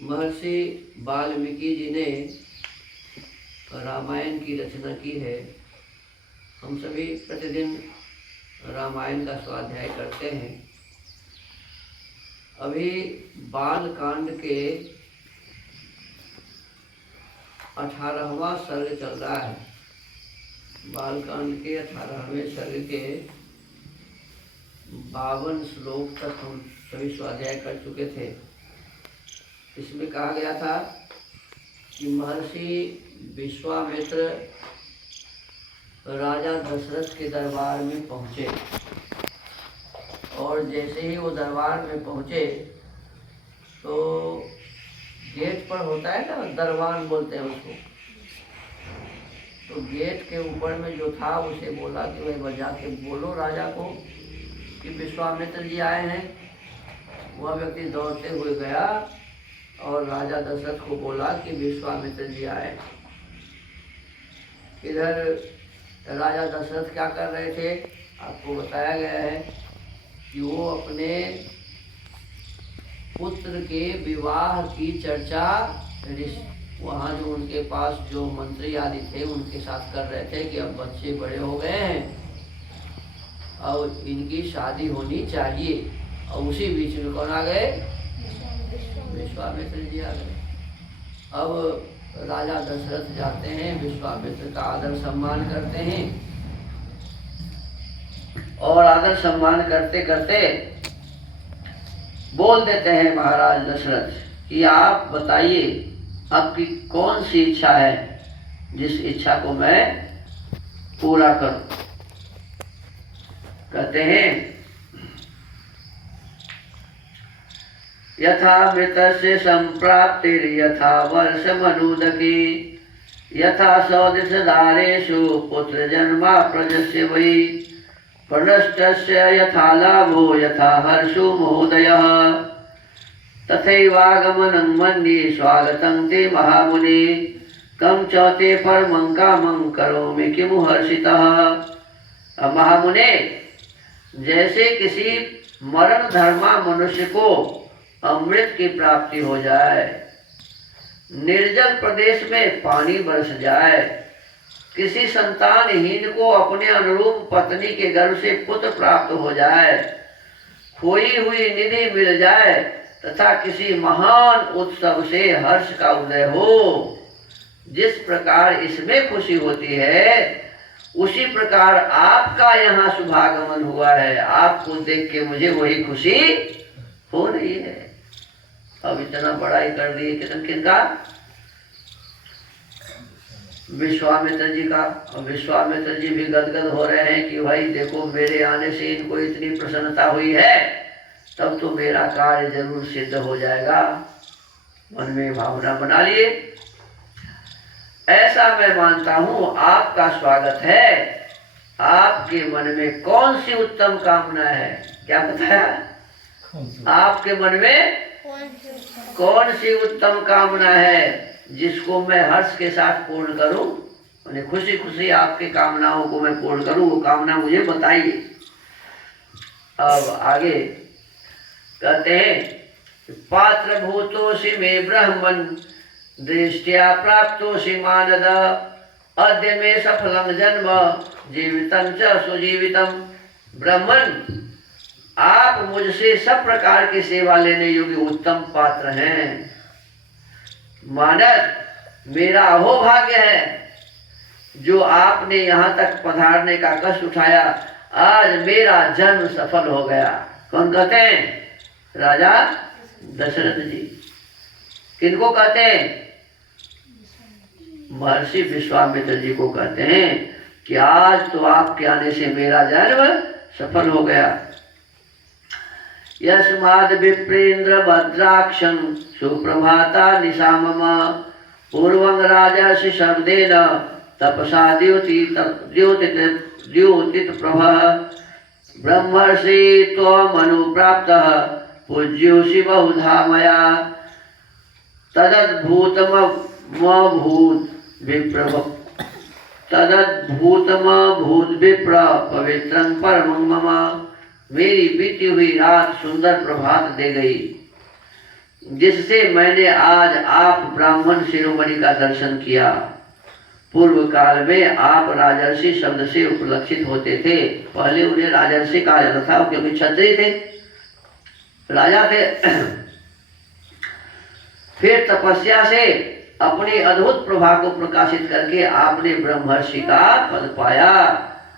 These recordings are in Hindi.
महर्षि वाल्मीकि जी ने रामायण की रचना की है। हम सभी प्रतिदिन रामायण का स्वाध्याय करते हैं। अभी बाल कांड के 18वां सर्ग चल रहा है। बाल कांड के 18वें सर्ग के 52 श्लोक तक हम सभी स्वाध्याय कर चुके थे। इसमें कहा गया था कि महर्षि विश्वामित्र राजा दशरथ के दरबार में पहुँचे और जैसे ही वो दरबार में पहुँचे तो गेट पर होता है ना, दरबान बोलते हैं उसको। तो गेट के ऊपर में जो था उसे बोला कि भाई बजा के बोलो राजा को कि विश्वामित्र जी आए हैं। वह व्यक्ति दौड़ते हुए गया और राजा दशरथ को बोला कि विश्वामित्र जी आए। इधर राजा दशरथ क्या कर रहे थे, आपको बताया गया है कि वो अपने पुत्र के विवाह की चर्चा वहाँ जो उनके पास जो मंत्री आदि थे उनके साथ कर रहे थे कि अब बच्चे बड़े हो गए हैं और इनकी शादी होनी चाहिए। और उसी बीच में कौन आ गए, विश्वामित्र जी आ गए। अब राजा दशरथ जाते हैं, विश्वामित्र का आदर सम्मान करते हैं और आदर सम्मान करते करते बोल देते हैं महाराज दशरथ कि आप बताइए आपकी कौन सी इच्छा है जिस इच्छा को मैं पूरा करूं। कहते हैं यथा मृतस्य संप्राप्तिर यथा वर्षमनुदकी यथा सौदिशदारेषु पुत्र जन्मा प्रजस्य वै प्रणष्टस्य यथा लाभो यथा हर्षो महोदयः तथैवागमनं मन्ये स्वागतं ते महामुने कं च ते परमं कामं करोमि किमु हर्षितः। महामुने, जैसे किसी मरण धर्मा मनुष्य को अमृत की प्राप्ति हो जाए, निर्जल प्रदेश में पानी बरस जाए, किसी संतानहीन को अपने अनुरूप पत्नी के गर्भ से पुत्र प्राप्त हो जाए, खोई हुई निधि मिल जाए तथा किसी महान उत्सव से हर्ष का उदय हो, जिस प्रकार इसमें खुशी होती है उसी प्रकार आपका यहाँ शुभागमन हुआ है। आपको देख के मुझे वही खुशी हो रही है। अब इतना बड़ा ही कर दिए किनका, विश्वामित्र जी का। और विश्वामित्र जी भी गदगद हो रहे हैं कि भाई देखो मेरे आने से इनको इतनी प्रसन्नता हुई है, तब तो मेरा कार्य जरूर सिद्ध हो जाएगा। मन में भावना बना लिए, ऐसा मैं मानता हूँ आपका स्वागत है। आपके मन में कौन सी उत्तम कामना है, क्या बताया, आपके मन में कौन सी उत्तम कामना है जिसको मैं हर्ष के साथ पूर्ण करूं, उन्हें खुशी खुशी आपके कामनाओं को मैं पूर्ण करूं, वो कामना मुझे बताइए। अब आगे कहते हैं पात्र भूतोषि मे ब्रह्मन् दृष्टिया प्राप्तोषि मानद अद्य मे सफलं जन्म जीवितं च सुजीवितं। ब्रह्मन, आप मुझसे सब प्रकार की सेवा लेने योग्य उत्तम पात्र हैं। मानद, मेरा अहोभाग्य है जो आपने यहाँ तक पधारने का कष्ट उठाया। आज मेरा जन्म सफल हो गया। कौन कहते हैं, राजा दशरथ जी। किनको कहते हैं, महर्षि विश्वामित्र जी को कहते हैं कि आज तो आपके आने से मेरा जन्म सफल हो गया। यस्माद् विप्रेन्द्र भद्राक्षं सुप्रभाता निशा मम पूर्वं राजर्षि शब्देन तपसा द्योतित प्रभः ब्रह्मर्षि त्वमनुप्राप्तः पूज्योषि बहुधा मया तदद्भूतमभूत् विप्र पवित्रं परमं मम। मेरी बीती हुई रात सुंदर प्रभात दे गई। जिससे मैंने आज आप ब्राह्मण शिरोमणि का दर्शन किया। पूर्व काल में आप राजर्षि शब्द से उपलक्षित होते थे। पहले उन्हें राजर्षि कहा जाता था क्योंकि क्षत्रिय थे, राजा थे। फिर तपस्या से अपनी अद्भुत प्रभा को प्रकाशित करके आपने ब्रह्मर्षि का पद पाया।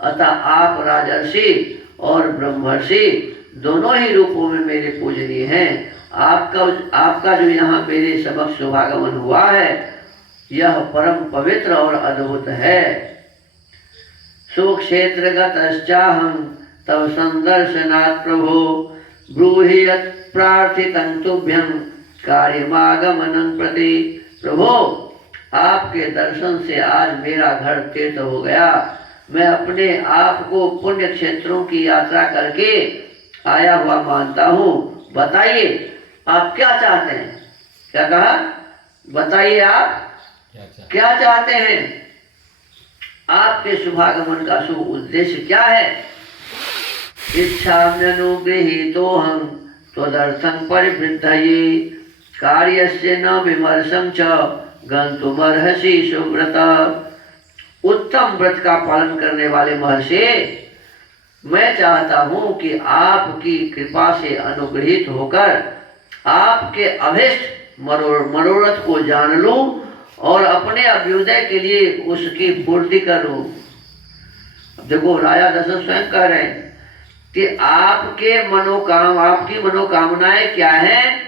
अतः आप राजर्षि और ब्रह्मर्षि दोनों ही रूपों में मेरे पूजनीय हैं। आपका जो यहाँ मेरे समक्ष शुभागमन हुआ है यह परम पवित्र और अद्भुत है। सुक्षेत्रगतश्चाहं तव संदर्शनात् प्रभो ब्रूहि यत् प्रार्थितं तुभ्यं कार्यमागमनं प्रति। प्रभो, आपके दर्शन से आज मेरा घर तीर्थ हो गया। मैं अपने आप को पुण्य क्षेत्रों की यात्रा करके आया हुआ मानता हूँ। बताइए आप क्या चाहते हैं? क्या कहा? बताइए आप क्या चाहते हैं? आपके शुभागमन का शुभ उद्देश्य क्या है? इच्छाम्यनुगृहीतोऽहं त्वदर्थं परिवृद्धये कार्यस्य न विमर्शं च गन्तुमर्हसि सुव्रत। उत्तम व्रत का पालन करने वाले महर्षि, मैं चाहता हूँ कि आपकी कृपा से अनुग्रहित होकर आपके अभिष्ट मनोरथ को जान लूं और अपने अभ्युदय के लिए उसकी पूर्ति करूं। देखो, राजा दशरथ स्वयं कह रहे हैं कि आपकी मनोकामनाएं क्या हैं,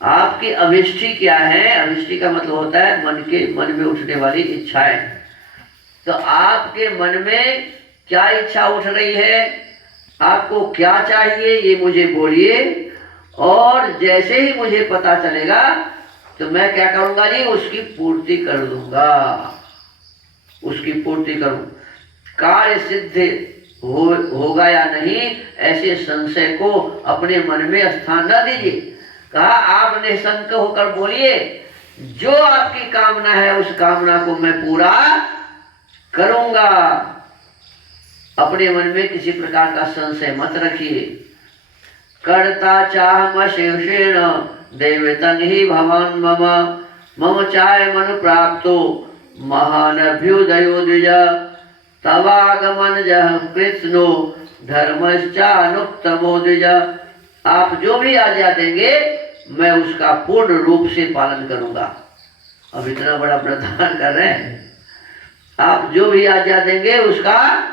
आपकी अभिष्टि क्या है। अभिष्टि का मतलब होता है मन में उठने वाली इच्छाएं। तो आपके मन में क्या इच्छा उठ रही है, आपको क्या चाहिए, ये मुझे बोलिए। और जैसे ही मुझे पता चलेगा तो मैं क्या करूंगा जी, उसकी पूर्ति कर दूंगा, उसकी पूर्ति करूं। कार्य सिद्ध होगा या नहीं, ऐसे संशय को अपने मन में स्थान न दीजिए। कहा, आप निशंक होकर बोलिए, जो आपकी कामना है उस कामना को मैं पूरा करूंगा। अपने मन में किसी प्रकार का संशय मत रखिए। कर्ता चाहमशेषेण दैवतं हि भवान् मम चाय मनु प्राप्तो महानभ्युदयो द्विज तवागमन जह कृष्णो धर्मश्चानुत्तमो द्विज। आप जो भी आज्ञा देंगे मैं उसका पूर्ण रूप से पालन करूंगा। अब इतना बड़ा प्रदान कर रहे हैं, आप जो भी आज्ञा देंगे उसका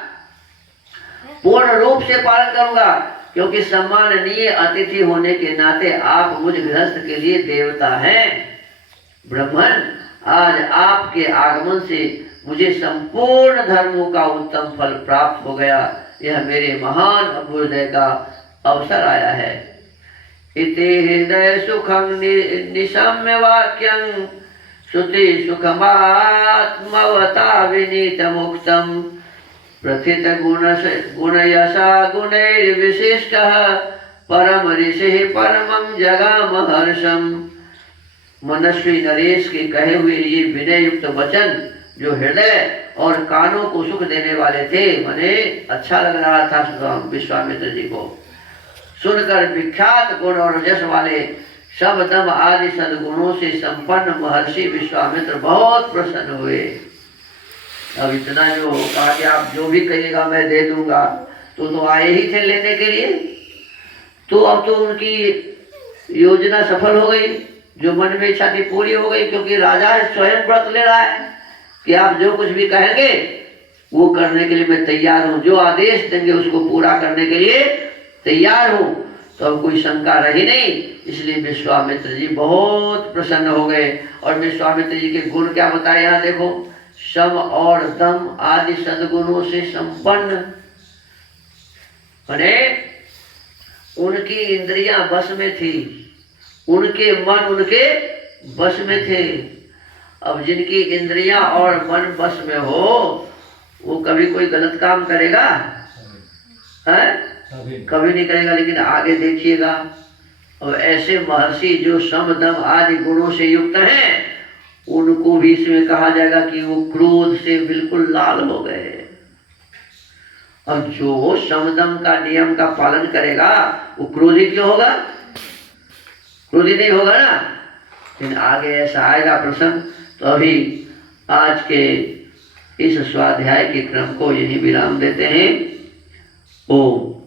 पूर्ण रूप से पालन करूंगा, क्योंकि सम्माननीय अतिथि होने के नाते आप मुझ गृहस्थ के लिए देवता हैं। ब्राह्मण, आज आपके आगमन से मुझे संपूर्ण धर्मों का उत्तम फल प्राप्त हो गया। यह मेरे महान अभ्युदय का अवसर आया है। इति हृदय सुखं निशम्य वाक्यं श्रुति सुखमात्मवता विनीत मुक्तम् प्रथित गुणयशा गुणैर्विशिष्टः परम ऋषिः परमं जगामहर्षम्। मनस्वी नरेश के कहे हुए ये विनय युक्त वचन जो हृदय और कानों को सुख देने वाले थे, मने अच्छा लग रहा था विश्वामित्र जी को। सुनकर विख्यात गुण और रजस वाले सब दम आदि सद्गुणों से संपन्न महर्षि विश्वामित्र बहुत प्रसन्न हुए। अब इतना जो कहा कि आप जो भी कहिएगा मैं दे दूंगा, तो आए ही थे लेने के लिए। तो अब तो उनकी योजना सफल हो गई, जो मन में इच्छा थी पूरी हो गई, क्योंकि राजा स्वयं व्रत ले रहा है कि आप जो कुछ भी कहेंगे वो करने के लिए मैं तैयार हूँ, जो आदेश देंगे उसको पूरा करने के लिए तैयार हूँ। तो अब कोई शंका रही नहीं, इसलिए विश्वामित्र जी बहुत प्रसन्न हो गए। और विश्वामित्र जी के गुण क्या बताए यहाँ देखो, शम और दम आदि सद्गुणों से संपन्न, माने उनकी इंद्रियां बस में थी, उनके मन उनके बस में थे। अब जिनकी इंद्रियां और मन बस में हो वो कभी कोई गलत काम करेगा? है? कभी नहीं करेगा। लेकिन आगे देखिएगा, अब ऐसे महर्षि जो सम दम आदि गुणों से युक्त हैं, उनको भी इसमें कहा जाएगा कि वो क्रोध से बिल्कुल लाल हो गए। अब जो समदम का नियम का पालन करेगा वो क्रोधी क्यों होगा? क्रोधी नहीं होगा ना। लेकिन आगे ऐसा आएगा प्रसंग। तो अभी आज के इस स्वाध्याय के क्रम को यही विराम देते हैं। ओम